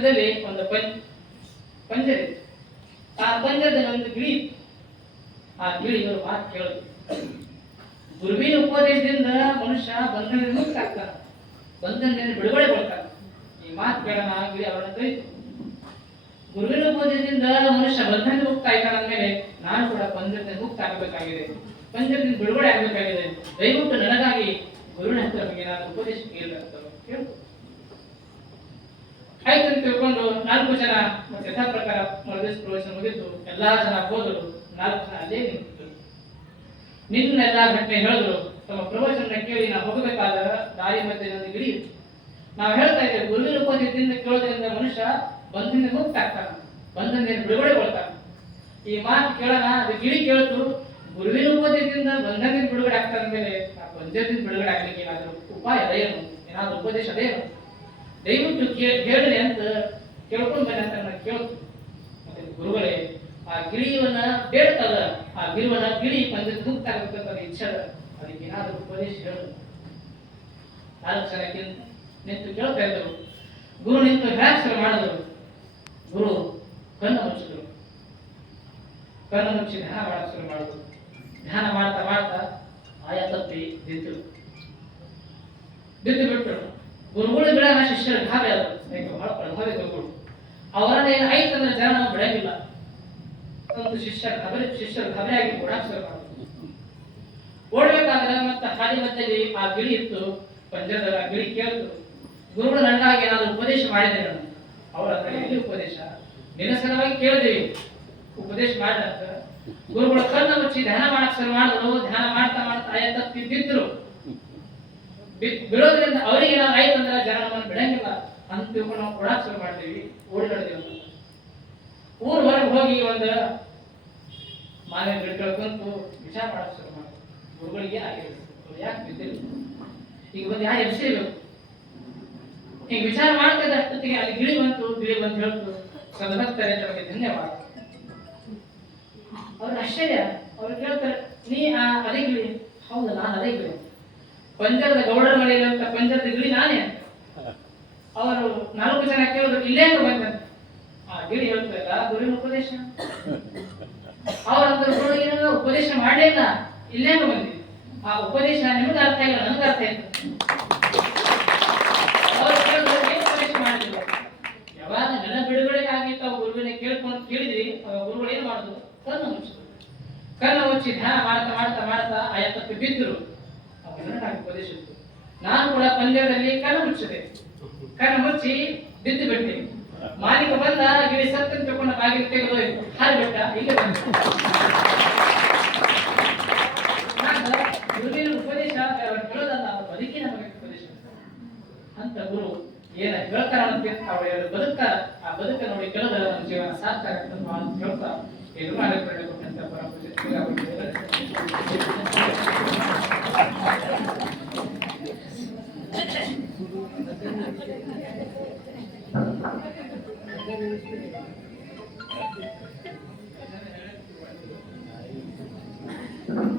ಮಧ್ಯದಲ್ಲಿ ಒಂದು ಪಂಜರ ಆ ಪಂಜರದಲ್ಲಿ ಒಂದು ಗಿಳಿ. ಆ ಗಿಳಿ ಇವರು ಮಾತು ಕೇಳೋದು. ಗುರುವಿನ ಉಪದೇಶದಿಂದ ಮನುಷ್ಯ ಬಂಧನದಿಂದ ಮುಕ್ತ ಆಗ್ತಾನೆ, ಬಂಧನದಿಂದ ಬಿಡುಗಡೆಗೊಳ್ತಾನೆ. ಈ ಮಾತು ಕೇಳೋಣ ಗಿಳಿ ಅವರನ್ನ ಕರೀತು. ಗುರುವಿನ ಉಪದೇಶದಿಂದ ಮನುಷ್ಯ ಬಂಧನದಿಂದ ಮುಕ್ತ ಆಯ್ತಾನ ಅಂದ್ಮೇಲೆ ನಾನು ಕೂಡ ಬಂಧನದಿಂದ ಮುಕ್ತ ಆಗಬೇಕಾಗಿದೆ, ಬಂಧನದಿಂದ ಬಿಡುಗಡೆ ಆಗಬೇಕಾಗಿದೆ. ದಯವಿಟ್ಟು ನನಗಾಗಿ ಗುರುವಿನ ಹತ್ರ ಬಗ್ಗೆ ನಾನು ಉಪದೇಶ ಕೇಳು. ಆಯ್ತು ಅಂತ ತಿಳ್ಕೊಂಡು 4 ಜನ ಮತ್ತೆ ಯಥಾ ಪ್ರಕಾರ ಮರುದಿವಸ ಪ್ರವಚನ ಮುಗಿತು. ಎಲ್ಲಾ ಜನ ಹೋದರು. 4 ಜನ ಅಲ್ಲೇ ನಿಂತಿದ್ರು. ನಿನ್ನೆಲ್ಲ ಘಟನೆ ಹೇಳಿದ್ರು. ತಮ್ಮ ಪ್ರವಚನ ಕೇಳಿ ನಾವು ಹೋಗಬೇಕಾದ ದಾರಿ ಮಧ್ಯೆ ಒಂದು ಗಿಳಿ ಇತ್ತು. ನಾವು ಹೇಳ್ತಾ ಇದ್ದೇವೆ, ಗುರುವಿನ ಉಪದೇಶದಿಂದ ಕೇಳೋದ್ರಿಂದ ಮನುಷ್ಯ ಬಂಧನದಿಂದ ಮುಕ್ತ ಆಗ್ತಾನೆ, ಬಂಧನದಿಂದ ಬಿಡುಗಡೆಗೊಳ್ತಾನೆ. ಈ ಮಾತು ಕೇಳೋಣ. ಅದು ಗಿಳಿ ಕೇಳ್ತು, ಗುರುವಿನ ಉಪದೇಶದಿಂದ ಬಂಧನದಿಂದ ಬಿಡುಗಡೆ ಆಗ್ತಾನ ಮೇಲೆ ಆ ಬಂಧನದಿಂದ ಬಿಡುಗಡೆ ಆಗ್ಲಿಕ್ಕೆ ಏನಾದ್ರು ಉಪಾಯ ಅದೇನು, ಏನಾದ್ರು ಉಪದೇಶ ಅದೇನು, ದಯವಿಟ್ಟು ಹೇಳಿ ಅಂತ ಕೇಳ್ಕೊಂಡು ಬನ್ನಿ ಅಂತ ನಾನು ಕೇಳ್ತು. ಮತ್ತೆ ಗುರುಗಳೇ ಆ ಗಿಳಿಯವನ್ನ ಬೇಡ್ತದ, ಆ ಗಿಳಿ ಬಂಧನದಿಂದ ಮುಕ್ತ ಆಗಬೇಕಂತ ಇಚ್ಛೆ ಅದ, ಅದಕ್ಕೆ ಏನಾದ್ರು ಉಪದೇಶ ಹೇಳು. 4 ಜನ ನಿಂತು ಕೇಳ್ತಾ ಇದ್ದರು. ಗುರು ನಿಂತು ಹೇಳಕ್ ಮಾಡಿದ್ರು. ಗುರು ಕಣ್ಣು ಮುಚ್ಚಿದ್ರು. ಕಣ್ಣು ಮುಚ್ಚಿ ಧ್ಯಾನ ಮಾಡಕ್ ಶುರು ಮಾಡಿದ್ರು. ಧ್ಯಾನ ಮಾಡ್ತಾ ಮಾಡ್ತಾ ಆಯಾ ತಪ್ಪಿ ಬಿದ್ದು ಬಿಟ್ಟರು. ಗುರುಗಳು ಬಿಡೋಣ ಶಿಷ್ಯರ ಗಾಬರಿ ಆದರು. ಬಹಳ ಪ್ರಭಾವಿ ಗುರುಗಳು. ಅವರನ್ನ ಏನು ಆಯ್ತು ಅಂದ್ರೆ ಜನ ನಾವು ಬಿಡಂಗಿಲ್ಲ. ಒಂದು ಶಿಷ್ಯರು ಗಾಬರಿ ಆಗಿ ಓಡಾಕ್ ಶುರು ಮಾಡಿದ್ರು. ಓಡ್ಬೇಕಾದ್ರೆ ಮತ್ತೆ ಹಾದಿ ಮಧ್ಯದಲ್ಲಿ ಆ ಗಿಳಿ ಇತ್ತು. ಪಂಜರದ ಗಿಳಿ ಕೇಳ್ತು, ಗುರುಗಳು ನನಗಾಗಿ ಏನಾದ್ರು ಉಪದೇಶ ಮಾಡಿದೆ ನಾನು. ಅವರ ಹತ್ರ ಎಲ್ಲಿ ಉಪದೇಶ, ನಿನ್ನ ಸಲವಾಗಿ ಕೇಳಿದೇವಿ, ಉಪದೇಶ ಮಾಡಿದಂತ. ಗುರುಗಳು ಕಣ್ಣು ಮುಚ್ಚಿ ಧ್ಯಾನ ಮಾಡಕ್ ಶುರು ಮಾಡಿದ್ರು. ಧ್ಯಾನ ಮಾಡ್ತಾ ಮಾಡ್ತಾ ಆಯಾ ತಪ್ಪಿ ಬಿದ್ರು. ಬಿಡೋದ್ರಿಂದ ಅವ್ರಿಗೆ ಏನಾದ್ರು ಆಯ್ತು ಅಂದ್ರೆ ಜನ ನಮ್ಮನ್ನು ಬಿಡಂಗಿಲ್ಲ ಅಂತ ತಿಳ್ಕೊಂಡು ನಾವು ಓಡಾಕ್ ಶುರು ಮಾಡ್ತೀವಿ. ಓಡಿದಾಡ್ತೀವಿ. ಊರ್ ಹೊರಗೆ ಹೋಗಿ ಒಂದು ಮಾನವ ಗಿಡಗಳು ಕುಂತು ವಿಚಾರ ಮಾಡಕ್ ಶುರು ಮಾಡ್ತೀವಿ. ಗುರುಗಳಿಗೆ ಏನಾಗಿರ್ಬೇಕು, ಯಾಕೆ ಬಿದ್ದಿಲ್ಲ, ಈಗ ಬಂದು ಯಾರು ಎಬ್ಸಿರ್ಬೇಕು. ಈಗ ವಿಚಾರ ಮಾಡ್ತಿದ್ದ ಅಷ್ಟೊತ್ತಿಗೆ ಅಲ್ಲಿ ಗಿಳಿ ಬಂತು ಹೇಳ್ತು, ಸದ್ಭಕ್ತರೇ ನಮಗೆ ಧನ್ಯವಾದ. ಅವ್ರಿಗೆ ಆಶ್ಚರ್ಯ. ಅವ್ರು ಕೇಳ್ತಾರೆ, ನೀ ಅದೇ ಗಿಳಿ? ಹೌದು, ನಾನು ಅದೇ ಗಿಳಿ. ಪಂಜರದ ಗೌಡರ ಮನೆಯಲ್ಲಿರುವಂತ ಪಂಜರದ ಗಿಳಿ ನಾನೇ. ಅವರು 4 ಜನ ಕೇಳಿದ್ರು, ಇಲ್ಲೇ ಬಂದ. ಆ ಗಿಳಿ ಹೇಳ್ತಾ ಗುರುವಿನ ಉಪದೇಶ. ಅವ್ರಂದ್ರೆ ಗುರು ಏನೋ ಉಪದೇಶ ಮಾಡಿಲ್ಲ, ಇಲ್ಲೇ ಬಂದಿ. ಆ ಉಪದೇಶ ನಿಮ್ಗೆ ಅರ್ಥ ಇಲ್ಲ, ನನಗೆ ಅರ್ಥ ಆಯ್ತು. ಅವ್ರು ಕೇಳಿದ್ರು, ಏನು ಉಪದೇಶ ಮಾಡಿದ್ರು? ಯಾವಾಗ ನನ್ನ ಬಿಡುಗಡೆಗಾಗಿ ತಾವು ಗುರುವಿನ ಕೇಳಿದ್ರಿ, ಗುರುಗಳು ಏನು ಮಾಡುದು? ಕಣ್ಣು ಮುಚ್ಚಿ ಧ್ಯಾನ ಮಾಡ್ತಾ ಮಾಡ್ತಾ ಮಾಡ್ತಾ ಆಯಾ ತಪ್ಪಿ ಬಿದ್ದರು. ಉಪದೇಶ ಇತ್ತು. ನಾನು ಕೂಡ ಪಂದ್ಯದಲ್ಲಿ ಕಣ್ಣು ಮುಚ್ಚಿದೆ. ಕಣ್ಣು ಮುಚ್ಚಿ ಬಿದ್ದು ಬಿಟ್ಟೆ. ಮಾಲೀಕ ಬಂದ, ಗಿಳಿ ಸತ್ತನ್ನು ತಗೊಂಡ ಬಾಗಿಲು ತೆಗೆದು ಹಾರಿಬಿಟ್ಟ. ಈಗ ಗುರುವಿನ ಉಪದೇಶ ಹೇಳೋದಲ್ಲ, ಅವ್ರ ಬದುಕಿನ ಬಗ್ಗೆ ಉಪದೇಶ ಅಂತ. ಗುರು ಏನ ಹೇಳ್ತಾರ ಅಂತ ಅವ್ರು ಬದುಕ್ತಾರ. ಆ ಬದುಕ ನೋಡಿ ಕೇಳಿದ್ರೆ ನಮ್ಮ ಜೀವನ ಸಾರ್ಥಕ ಅಂತ ಹೇಳ್ತಾ ಇದು ಮಾಡಬೇಕು.